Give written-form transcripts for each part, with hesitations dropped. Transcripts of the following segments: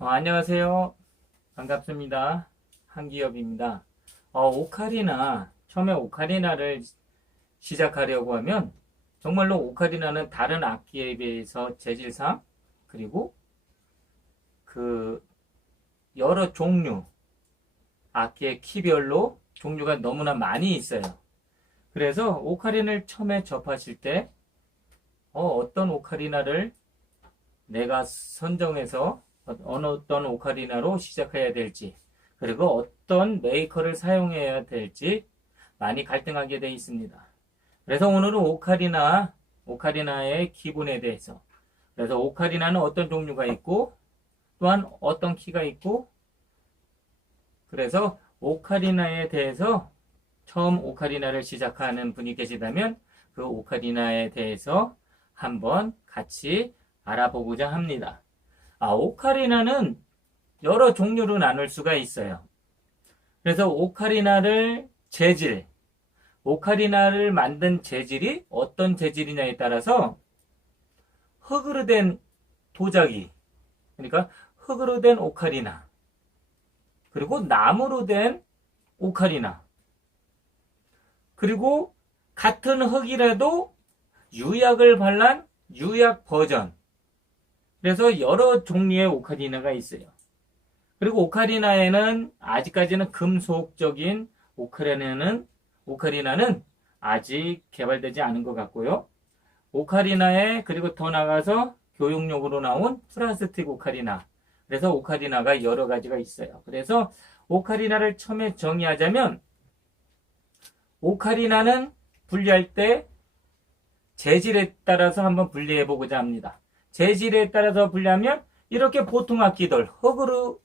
안녕하세요. 반갑습니다. 한기엽입니다. 오카리나, 처음에 오카리나를 시작하려고 하면 정말로 오카리나는 다른 악기에 비해서 재질상 그리고 그 여러 종류, 악기의 키별로 종류가 너무나 많이 있어요. 그래서 오카리나를 처음에 접하실 때 어떤 오카리나를 내가 선정해서 어떤 오카리나로 시작해야 될지, 그리고 어떤 메이커를 사용해야 될지 많이 갈등하게 되어 있습니다. 그래서 오늘은 오카리나의 기본에 대해서, 그래서 오카리나는 어떤 종류가 있고, 또한 어떤 키가 있고, 그래서 오카리나에 대해서 처음 오카리나를 시작하는 분이 계시다면 그 오카리나에 대해서 한번 같이 알아보고자 합니다. 오카리나는 여러 종류로 나눌 수가 있어요. 그래서 오카리나를 만든 재질이 어떤 재질이냐에 따라서 흙으로 된 도자기, 그러니까 흙으로 된 오카리나, 그리고 나무로 된 오카리나, 그리고 같은 흙이라도 유약을 발란 유약 버전, 그래서 여러 종류의 오카리나가 있어요. 그리고 오카리나에는 아직까지는 금속적인 오카리나는 아직 개발되지 않은 것 같고요. 그리고 더 나가서 교육용으로 나온 플라스틱 오카리나. 그래서 오카리나가 여러 가지가 있어요. 그래서 오카리나를 처음에 정의하자면 오카리나는 분리할 때 재질에 따라서 한번 분리해 보고자 합니다. 재질에 따라서 분리하면 이렇게 보통 악기들 흙으로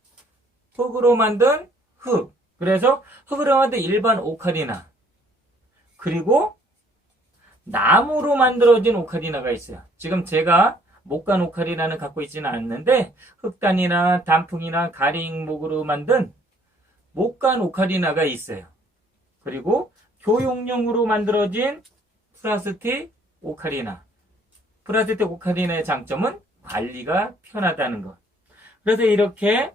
만든 흙, 그래서 흙으로 만든 일반 오카리나, 그리고 나무로 만들어진 오카리나가 있어요. 지금 제가 목간 오카리나는 갖고 있지는 않는데 흑단이나 단풍이나 가리목으로 만든 목간 오카리나가 있어요. 그리고 교육용으로 만들어진 플라스틱 오카리나의 장점은 관리가 편하다는 것. 그래서 이렇게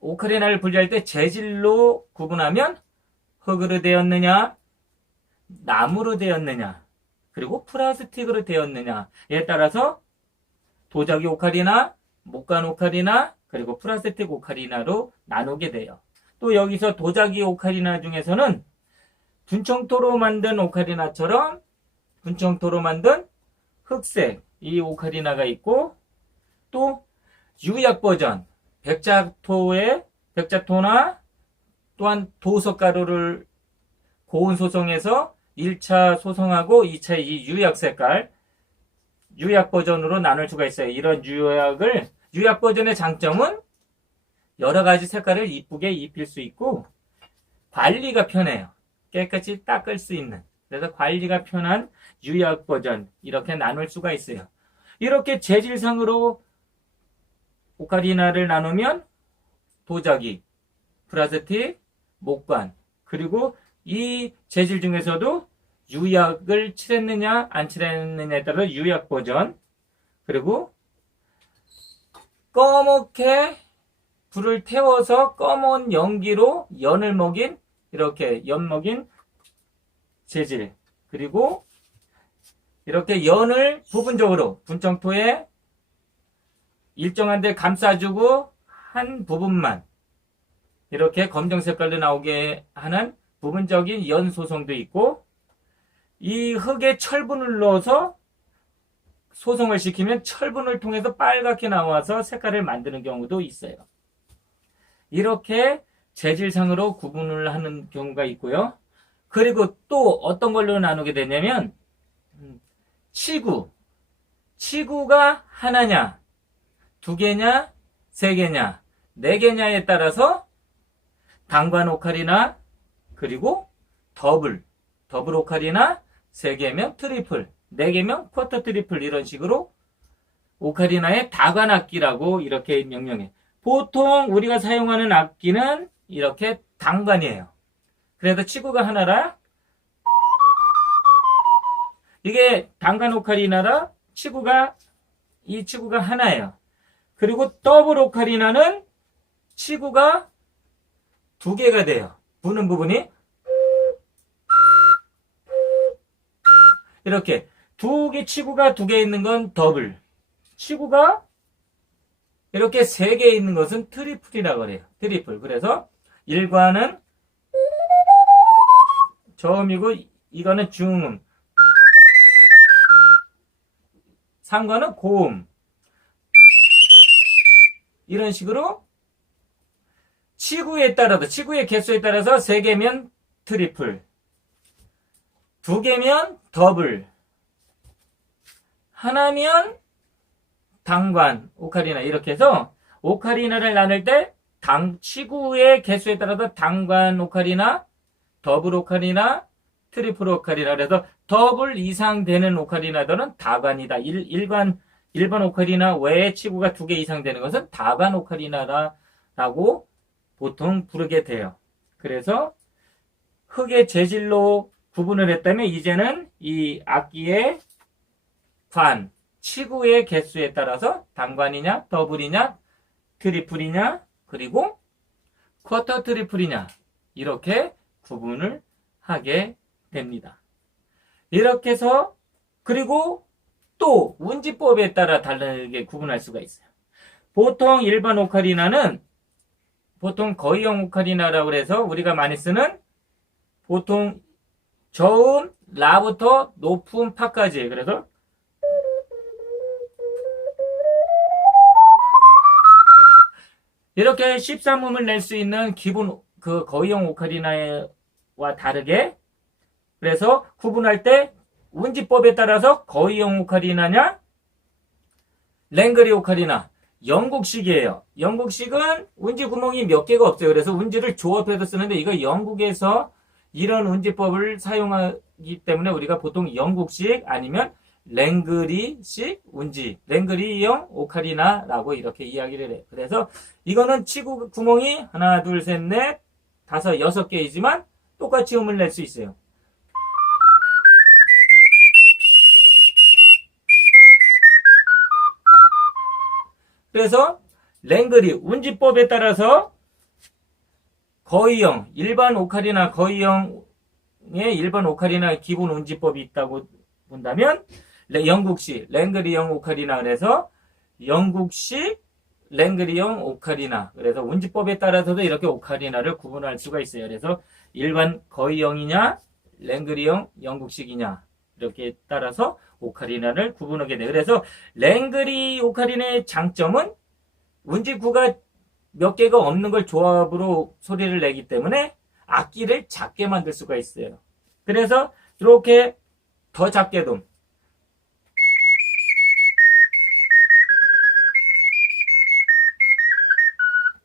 오카리나를 분리할 때 재질로 구분하면 흙으로 되었느냐, 나무로 되었느냐, 그리고 플라스틱으로 되었느냐에 따라서 도자기 오카리나, 목간 오카리나, 그리고 플라스틱 오카리나로 나누게 돼요. 또 여기서 도자기 오카리나 중에서는 분청토로 만든 오카리나처럼 분청토로 만든 흑색 이 오카리나가 있고, 또 유약 버전 백자토나 또한 도석가루를 고온 소송해서 1차 소송하고 2차 이 유약 버전으로 나눌 수가 있어요. 이런 유약 버전의 장점은 여러 가지 색깔을 이쁘게 입힐 수 있고 관리가 편해요. 깨끗이 닦을 수 있는, 그래서 관리가 편한 유약 버전, 이렇게 나눌 수가 있어요. 이렇게 재질상으로 오카리나를 나누면 도자기, 플라스틱, 목관, 그리고 이 재질 중에서도 유약을 칠했느냐 안 칠했느냐에 따라 유약 버전, 그리고 검게 불을 태워서 검은 연기로 연을 먹인, 이렇게 연 먹인 재질, 그리고 이렇게 연을 부분적으로 분청토에 일정한 데 감싸주고 한 부분만 이렇게 검정 색깔로 나오게 하는 부분적인 연 소송도 있고, 이 흙에 철분을 넣어서 소송을 시키면 철분을 통해서 빨갛게 나와서 색깔을 만드는 경우도 있어요. 이렇게 재질상으로 구분을 하는 경우가 있고요. 그리고 또 어떤 걸로 나누게 되냐면 치구가 하나냐, 두 개냐, 세 개냐, 네 개냐에 따라서 단관 오카리나, 그리고 더블 오카리나, 세 개면 트리플, 네 개면 쿼터 트리플, 이런 식으로 오카리나의 다관 악기라고 이렇게 명명해. 보통 우리가 사용하는 악기는 이렇게 단관이에요. 그래도 치구가 하나라, 이게 단관 오카리나라 이 치구가 하나예요. 그리고 더블 오카리나는 치구가 두 개가 돼요. 부는 부분이 이렇게 두 개 치구가 두 개 있는 건 더블, 치구가 이렇게 세 개 있는 것은 트리플이라고 그래요. 트리플. 그래서 1관은 저음이고 이거는 중음, 3관은 고음. 이런 식으로 치구에 따라서, 치구의 개수에 따라서 3개면 트리플, 2개면 더블, 하나면 단관, 오카리나. 이렇게 해서 오카리나를 나눌 때 치구의 개수에 따라서 단관 오카리나, 더블 오카리나, 트리플 오카리나. 그래서 더블 이상 되는 오카리나들은 다관이다. 일반 오카리나 외에 치구가 2개 이상 되는 것은 다관 오카리나라고 보통 부르게 돼요. 그래서 흙의 재질로 구분을 했다면 이제는 이 악기의 관, 치구의 개수에 따라서 단관이냐, 더블이냐, 트리플이냐, 그리고 쿼터 트리플이냐, 이렇게 구분을 하게 됩니다. 이렇게 해서, 그리고 또 운지법에 따라 다르게 구분할 수가 있어요. 보통 일반 오카리나는 보통 거의형 오카리나라고 해서 우리가 많이 쓰는 보통 저음 라부터 높은 파까지, 그래서 이렇게 13음을 낼 수 있는 기본 그 거의형 오카리나와 다르게, 그래서 구분할 때 운지법에 따라서 거의형 오카리나냐, 랭그리 오카리나, 영국식이에요. 영국식은 운지 구멍이 몇 개가 없어요. 그래서 운지를 조합해서 쓰는데 이거 영국에서 이런 운지법을 사용하기 때문에 우리가 보통 영국식 아니면 랭그리식 운지, 랭그리형 오카리나라고 이렇게 이야기를 해요. 그래서 이거는 치구 구멍이 하나, 둘, 셋, 넷, 다섯, 6개이지만 똑같이 음을 낼 수 있어요. 그래서 랭그리 운지법에 따라서 거의형, 일반 오카리나 거의형의 일반 오카리나 기본 운지법이 있다고 본다면 영국식 랭그리형 오카리나, 그래서 영국식 랭그리형 오카리나, 그래서 운지법에 따라서도 이렇게 오카리나를 구분할 수가 있어요. 그래서 일반 거의형이냐 랭그리형 영국식이냐 이렇게 따라서 오카리나를 구분하게 돼요. 그래서 랭그리 오카리나의 장점은 운지구가 몇 개가 없는 걸 조합으로 소리를 내기 때문에 악기를 작게 만들 수가 있어요. 그래서 이렇게 더 작게도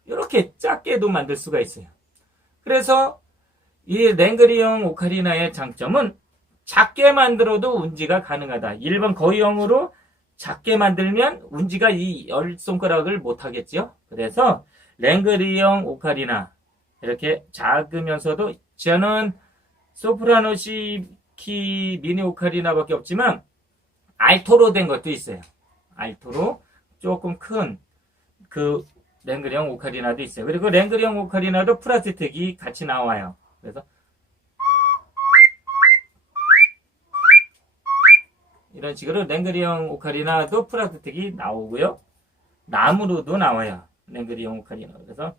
이렇게 작게도 만들 수가 있어요. 그래서 이 랭그리형 오카리나의 장점은 작게 만들어도 운지가 가능하다. 일반 거의형으로 작게 만들면 운지가 이 10손가락을 못하겠죠. 그래서 랭그리형 오카리나 이렇게 작으면서도, 저는 소프라노 C키 미니 오카리나밖에 없지만 알토로 된 것도 있어요. 알토로 조금 큰 그 랭그리형 오카리나도 있어요. 그리고 랭그리형 오카리나도 프라스틱이 같이 나와요. 그래서 이런 식으로 랭그리형 오카리나도 프라스틱이 나오고요. 나무로도 나와요. 랭그리형 오카리나. 그래서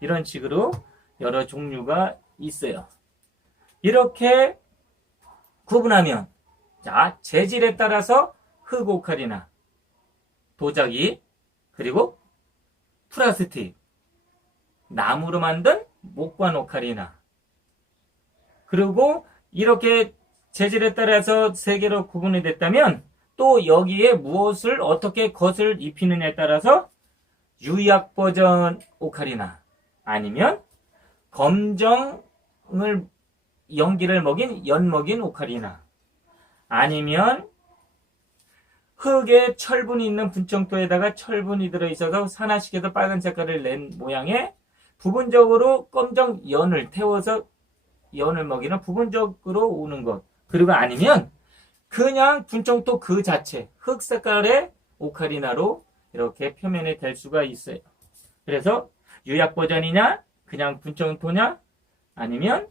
이런 식으로 여러 종류가 있어요. 이렇게 구분하면, 자, 재질에 따라서 흙 오카리나, 도자기, 그리고 플라스틱, 나무로 만든 목관 오카리나, 그리고 이렇게 재질에 따라서 세 개로 구분이 됐다면 또 여기에 무엇을 어떻게 겉을 입히느냐에 따라서 유약 버전 오카리나, 아니면 검정을 연기를 먹인 연 먹인 오카리나, 아니면 흙에 철분이 있는 분청토에다가 철분이 들어있어서 산화시켜서 빨간 색깔을 낸 모양의 부분적으로 검정 연을 태워서 연을 먹이는 부분적으로 우는 것, 그리고 아니면 그냥 분청토 그 자체 흑 색깔의 오카리나로 이렇게 표면에 될 수가 있어요. 그래서 유약 버전이냐 그냥 분청토냐 아니면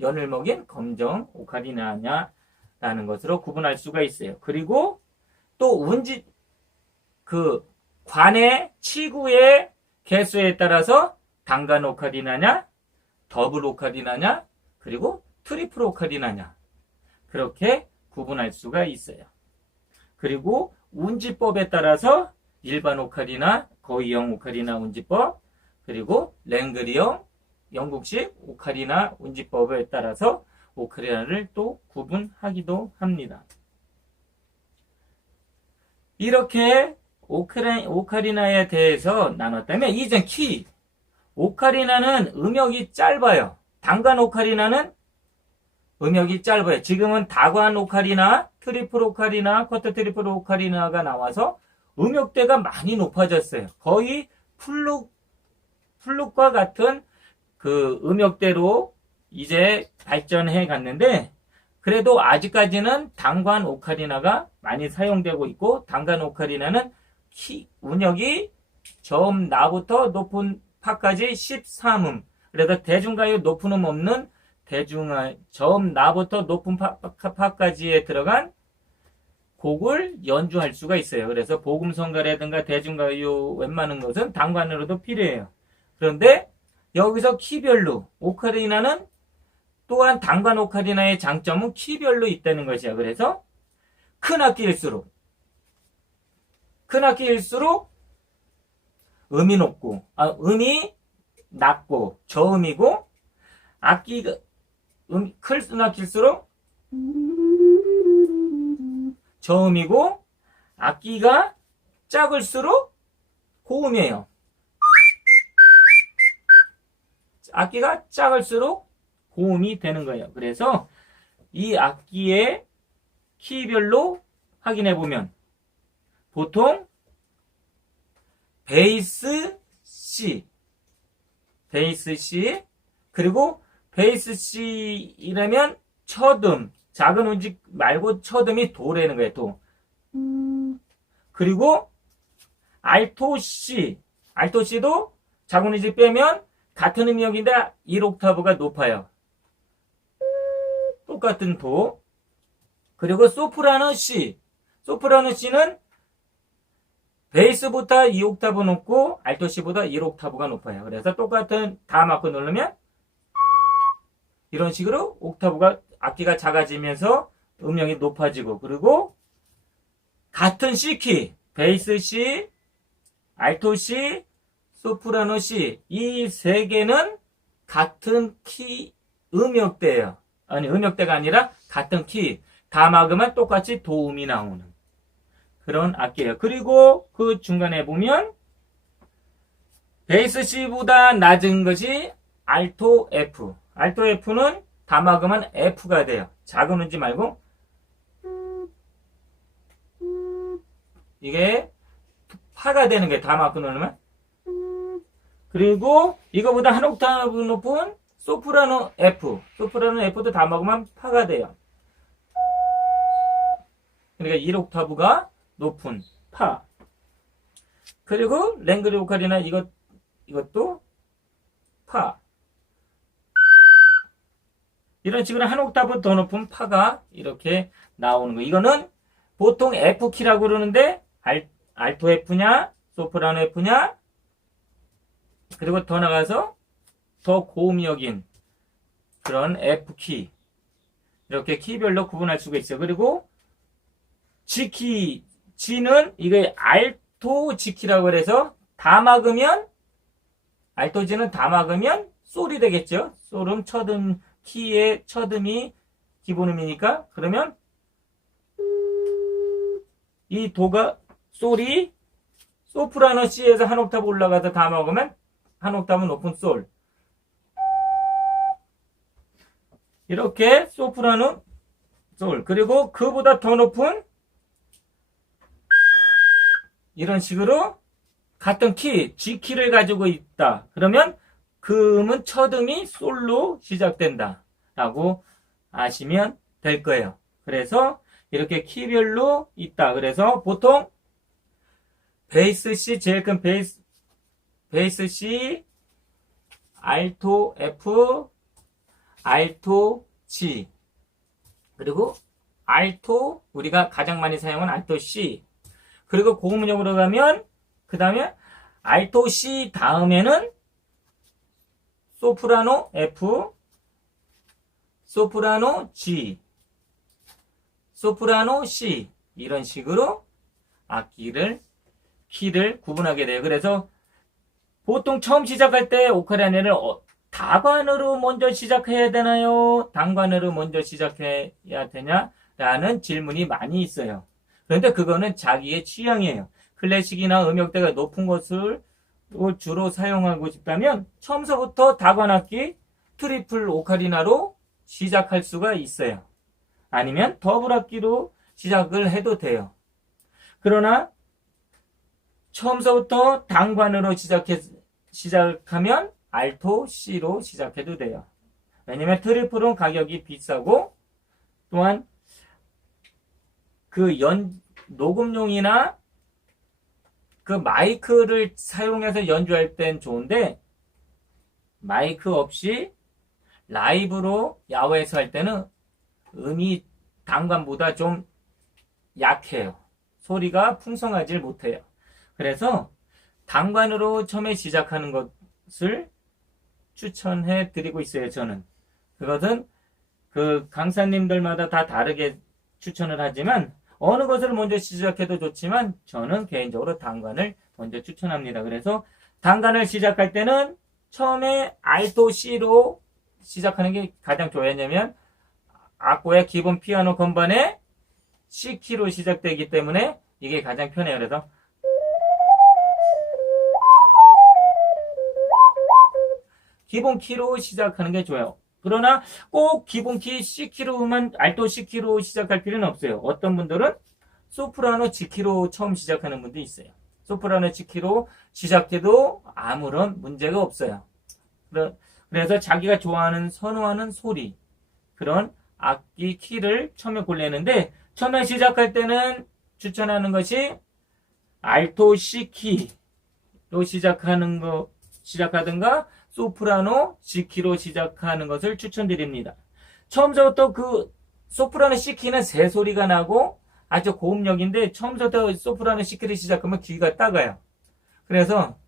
연을 먹인 검정 오카리나냐라는 것으로 구분할 수가 있어요. 그리고 또 운지 그 관의 치구의 개수에 따라서 단간 오카리나냐 더블 오카리나냐 그리고 트리플 오카리나냐 그렇게 구분할 수가 있어요. 그리고 운지법에 따라서 일반 오카리나, 거의형 오카리나 운지법, 그리고 랭그리형, 영국식 오카리나 운지법에 따라서 오카리나를 또 구분하기도 합니다. 이렇게 오카리나에 대해서 나눴다면 이제 키. 오카리나는 음역이 짧아요. 단간 오카리나는 음역이 짧아요. 지금은 다관 오카리나, 트리플 오카리나, 쿼터 트리플 오카리나가 나와서 음역대가 많이 높아졌어요. 거의 플룻과 같은 그 음역대로 이제 발전해 갔는데 그래도 아직까지는 단관 오카리나가 많이 사용되고 있고 단간 오카리나는 음역이 저음 나부터 높은 파까지 13음 그래서 대중가요 높은 음 없는 저음 나부터 높은 파까지에 들어간 곡을 연주할 수가 있어요. 그래서 복음성가라든가 대중가요 웬만한 것은 단관으로도 필요해요. 그런데 여기서 키별로 오카리나는 또한 단관 오카리나의 장점은 키별로 있다는 것이야. 그래서 큰 악기일수록 음이 낮고 저음이고 악기가 큰 악기일수록 저음이고 악기가 작을수록 고음이에요. 악기가 작을수록 고음이 되는 거예요. 그래서 이 악기의 키별로 확인해 보면 보통 베이스 C 그리고 베이스 C이라면 첫음 작은 운지 말고 첫음이 도라는 거예요. 도. 그리고 알토 C도 작은 운지 빼면 같은 음역인데 1옥타브가 높아요. 똑같은 도. 그리고 소프라노 C는 베이스보다 2옥타브 높고 알토 C보다 1옥타브가 높아요. 그래서 똑같은 다 맞고 누르면 이런 식으로 옥타브가 악기가 작아지면서 음역이 높아지고 그리고 같은 C키 베이스 C, 알토 C, 소프라노 C 이 세 개는 같은 키 음역대예요. 아니 음역대가 아니라 같은 키 다 막으면 똑같이 도움이 나오는 그런 악기예요. 그리고 그 중간에 보면 베이스 C보다 낮은 것이 알토 F. 알토 F는 다 막으면 F가 돼요. 작은 운지 말고 이게 파가 되는 게 다 막고 누르면 그리고 이거보다 한 옥타브 높은 소프라노 F도 다 막으면 파가 돼요. 그러니까 1옥타브가 높은 파. 그리고 랭그리 오카리나 이것도 파. 이런 식으로 한 옥타브 더 높은 파가 이렇게 나오는 거. 이거는 보통 F키라고 그러는데 알토 F냐, 소프라노 F냐, 그리고 더 나가서 더 고음역인 그런 F키. 이렇게 키별로 구분할 수가 있어요. 그리고 G는 이게 알토 G키라고 해서 다 막으면 알토 G는 다 막으면 솔이 되겠죠. 솔은 첫음 키의 첫음이 기본음이니까 그러면 이 도가 솔이 소프라노 C에서 한 옥타브 올라가서 다 막으면 한 옥타브 높은 솔. 이렇게 소프라노 솔 그리고 그보다 더 높은 이런 식으로 같은 키 G키를 가지고 있다. 그러면 그 음은 첫음이 솔로 시작된다 라고 아시면 될 거예요. 그래서 이렇게 키별로 있다. 그래서 보통 베이스 C, 제일 큰 베이스 C, 알토 F, 알토 G, 그리고 알토, 우리가 가장 많이 사용하는 알토 C, 그리고 고음역으로 가면 그 다음에 알토 C 다음에는 소프라노 F, 소프라노 G, 소프라노 C, 이런 식으로 키를 구분하게 돼요. 그래서 보통 처음 시작할 때 오카리나를 다관으로 먼저 시작해야 되나요? 단관으로 먼저 시작해야 되냐? 라는 질문이 많이 있어요. 그런데 그거는 자기의 취향이에요. 클래식이나 음역대가 높은 것을 주로 사용하고 싶다면 처음서부터 다관악기 트리플 오카리나로 시작할 수가 있어요. 아니면 더블악기로 시작을 해도 돼요. 그러나 처음서부터 단관으로 시작하면 알토 C로 시작해도 돼요. 왜냐면 트리플은 가격이 비싸고 또한 그 녹음용이나 그 마이크를 사용해서 연주할 땐 좋은데 마이크 없이 라이브로 야외에서 할 때는 음이 단관보다 좀 약해요. 소리가 풍성하지 못해요. 그래서 단관으로 처음에 시작하는 것을 추천해 드리고 있어요. 저는 그것은 그 강사님들마다 다 다르게 추천을 하지만 어느 것을 먼저 시작해도 좋지만 저는 개인적으로 단관을 먼저 추천합니다. 그래서 단관을 시작할 때는 처음에 알토 C로 시작하는 게 가장 좋아요. 왜냐면 악보의 기본 피아노 건반에 C키로 시작되기 때문에 이게 가장 편해요. 그래서 기본 키로 시작하는 게 좋아요. 그러나 꼭 기본 키 C키로만 알토 C키로 시작할 필요는 없어요. 어떤 분들은 소프라노 G키로 처음 시작하는 분도 있어요. 소프라노 G키로 시작해도 아무런 문제가 없어요. 그래서 자기가 좋아하는 선호하는 소리 그런 악기 키를 처음에 골라내는데 처음에 시작할 때는 추천하는 것이 알토 C키로 시작하든가 소프라노 G키로 시작하는 것을 추천드립니다. 처음부터 그 소프라노 C키는 새 소리가 나고 아주 고음역인데 처음부터 소프라노 C키를 시작하면 귀가 따가요. 그래서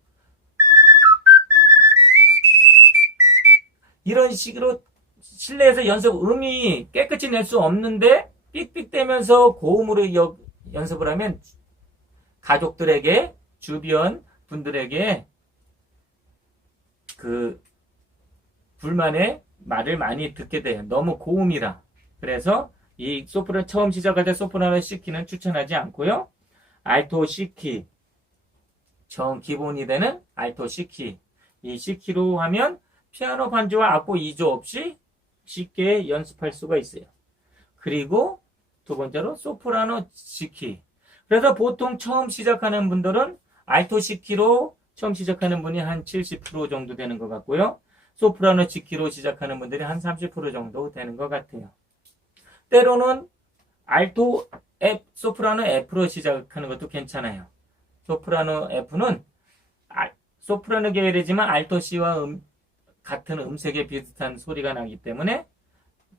이런 식으로 실내에서 음이 깨끗이 낼 수 없는데 삑삑대면서 고음으로 연습을 하면 가족들에게 주변 분들에게 그 불만의 말을 많이 듣게 돼요. 너무 고음이라. 그래서 이 처음 시작할 때 소프라노 C키는 추천하지 않고요. 알토 C키, 기본이 되는 알토 C키. 이 C키로 하면 피아노 반주와 악보 2조 없이 쉽게 연습할 수가 있어요. 그리고 두 번째로 소프라노 G키. 그래서 보통 처음 시작하는 분들은 알토 C키로 처음 시작하는 분이 한 70% 정도 되는 것 같고요. 소프라노 G키로 시작하는 분들이 한 30% 정도 되는 것 같아요. 때로는 알토 F, 소프라노 F로 시작하는 것도 괜찮아요. 소프라노 F는 소프라노 계열이지만 알토 C와 같은 음색에 비슷한 소리가 나기 때문에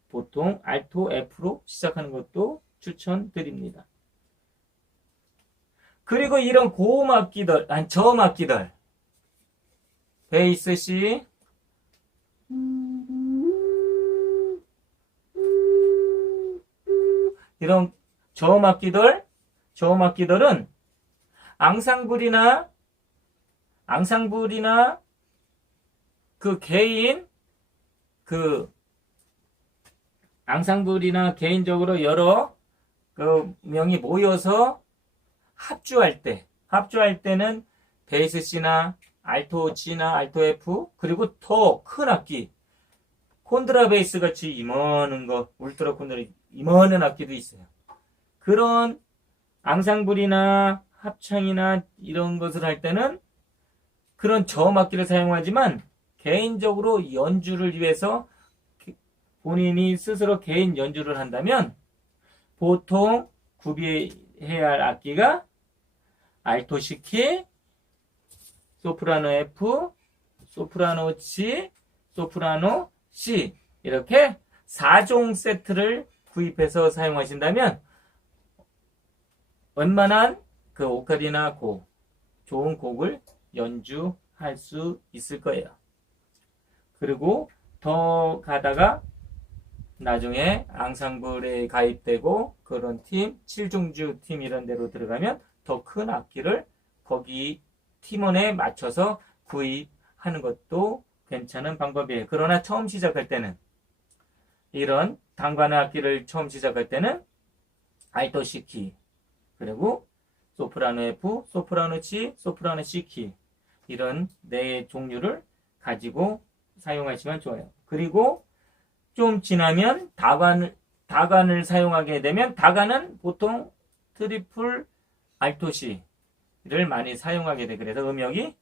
보통 알토 F로 시작하는 것도 추천드립니다. 그리고 이런 고음 악기들, 저음 악기들, 베이스 C, 이런 저음 악기들은 앙상블이나 앙상블이나 개인적으로 여러 명이 모여서 합주할 때는 베이스 C나 알토 G나 알토 F 그리고 더 큰 악기 콘트라베이스 같이 이만한 거 울트라 콘트라 이만한 악기도 있어요. 그런 앙상블이나 합창이나 이런 것을 할 때는 그런 저음 악기를 사용하지만 개인적으로 연주를 위해서 본인이 스스로 개인 연주를 한다면 보통 구비해야 할 악기가 알토 C키, 소프라노 F, 소프라노 G, 소프라노 C 이렇게 4종 세트를 구입해서 사용하신다면 웬만한 그 오카리나 곡, 좋은 곡을 연주할 수 있을 거예요. 그리고 더 가다가 나중에 앙상블에 가입되고 그런 팀, 7중주 팀 이런 데로 들어가면 더 큰 악기를 거기 팀원에 맞춰서 구입하는 것도 괜찮은 방법이에요. 그러나 처음 시작할 때는 이런 단관 악기를 처음 시작할 때는 알토 C키 그리고 소프라노 F, 소프라노 G, 소프라노 C키 이런 네 종류를 가지고 사용하시면 좋아요. 그리고 좀 지나면 다관을 사용하게 되면 다관은 보통 트리플 알토 C를 많이 사용하게 돼. 그래서 음역이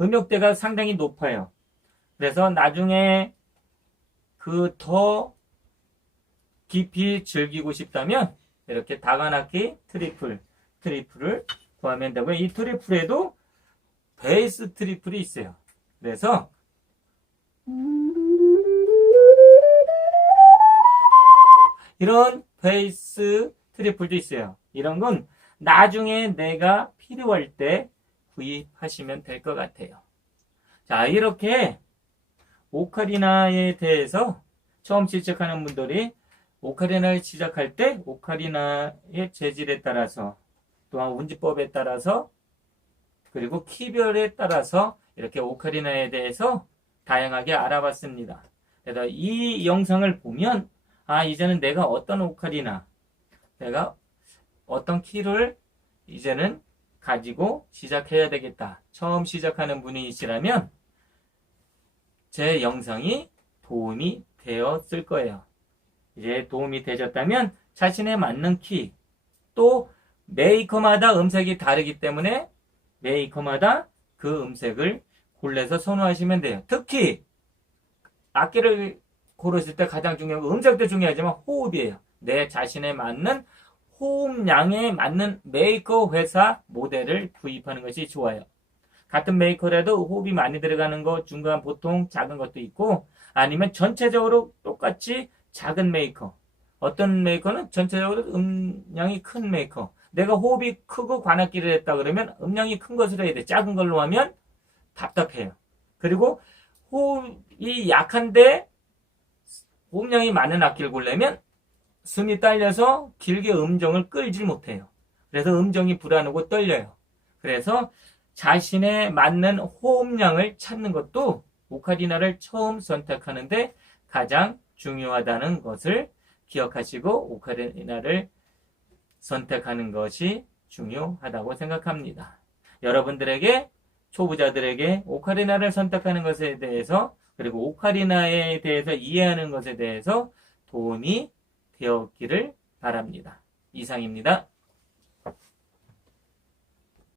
음역대가 상당히 높아요. 그래서 나중에 그 더 깊이 즐기고 싶다면 이렇게 다관악기 트리플을 구하면 되고요. 이 트리플에도 베이스 트리플이 있어요. 그래서 이런 베이스 트리플도 있어요. 이런 건 나중에 내가 필요할 때 구입하시면 될 것 같아요. 자, 이렇게 오카리나에 대해서 처음 시작하는 분들이 오카리나를 시작할 때 오카리나의 재질에 따라서 또한 운지법에 따라서 그리고 키별에 따라서 이렇게 오카리나에 대해서 다양하게 알아봤습니다. 그래서 이 영상을 보면 이제는 내가 어떤 오카리나 내가 어떤 키를 이제는 가지고 시작해야 되겠다. 처음 시작하는 분이시라면 제 영상이 도움이 되었을 거예요. 이제 도움이 되셨다면 자신에 맞는 키, 또 메이커마다 음색이 다르기 때문에 메이커마다 그 음색을 골라서 선호하시면 돼요. 특히 악기를 고르실 때 가장 중요한 건 음색도 중요하지만 호흡이에요. 내 자신에 맞는 호흡량에 맞는 메이커 회사 모델을 구입하는 것이 좋아요. 같은 메이커라도 호흡이 많이 들어가는 것, 중간 보통 작은 것도 있고 아니면 전체적으로 똑같이 작은 메이커. 어떤 메이커는 전체적으로 음량이 큰 메이커. 내가 호흡이 크고 관악기를 했다 그러면 음량이 큰 것으로 해야 돼. 작은 걸로 하면 답답해요. 그리고 호흡이 약한데 호흡량이 많은 악기를 고르려면 숨이 딸려서 길게 음정을 끌지 못해요. 그래서 음정이 불안하고 떨려요. 그래서 자신에 맞는 호흡량을 찾는 것도 오카리나를 처음 선택하는데 가장 중요하다는 것을 기억하시고 오카리나를 선택하는 것이 중요하다고 생각합니다. 여러분들에게 초보자들에게 오카리나를 선택하는 것에 대해서 그리고 오카리나에 대해서 이해하는 것에 대해서 도움이 되었기를 바랍니다. 이상입니다.